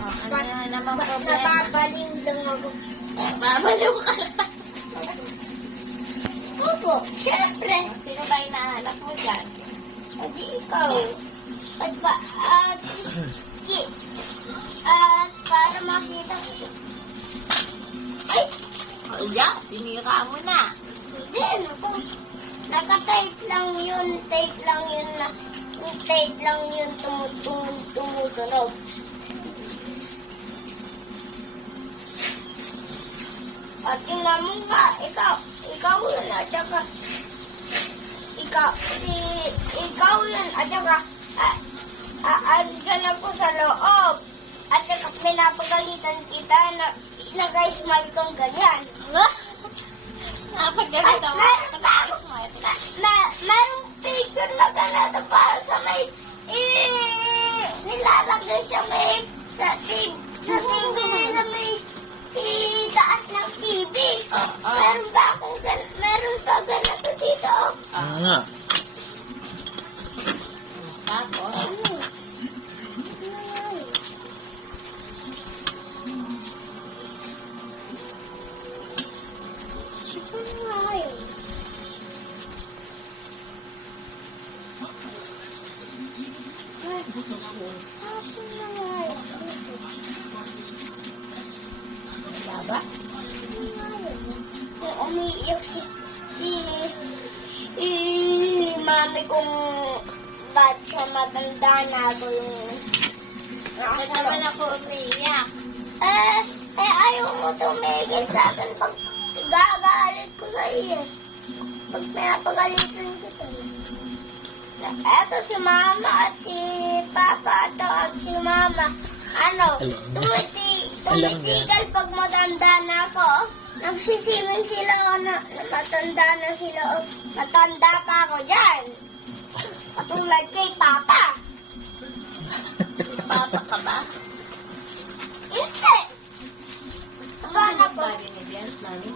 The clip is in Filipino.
Ano na naman problema? Nababaliw lang ako. Babaliw ka na. Opo, syempre. Sino ba hinahanap mo dyan? Hindi ikaw. At para makita ko. Ay! Oh, yeah, sinira mo na. Hindi, naku. Naka-tape lang yun. Tape lang yun na. Yung tape lang yun tumutunog. At tingnan mo nga, ikaw yun at saka ikaw yun at saka andyan ako sa loob. At saka pinapagalitan kita na nag-smile kang ganyan. Napagalitan mo. Merong picture na ganito para sa may nilalagay sa may sa TV na may taas ng TV. Meron ba akong meron pa ganito dito? Nga. Tapos? Baba? Umiiyak si mami kung ba't siya matanda na ako yung Ba't naman ako umiiyak? ayaw mo tumigil sa akin pag gagalit ko sa iyo. Pag pinapagalitan kita. Eto si mama at si papa at si mama. Tumitigal pag matanda na ako. Nagsisiwing sila na matanda na sila. Matanda pa ako dyan. Katulad kay papa. Papa ka ba? Hindi. Paano po? Marinig yan, mami?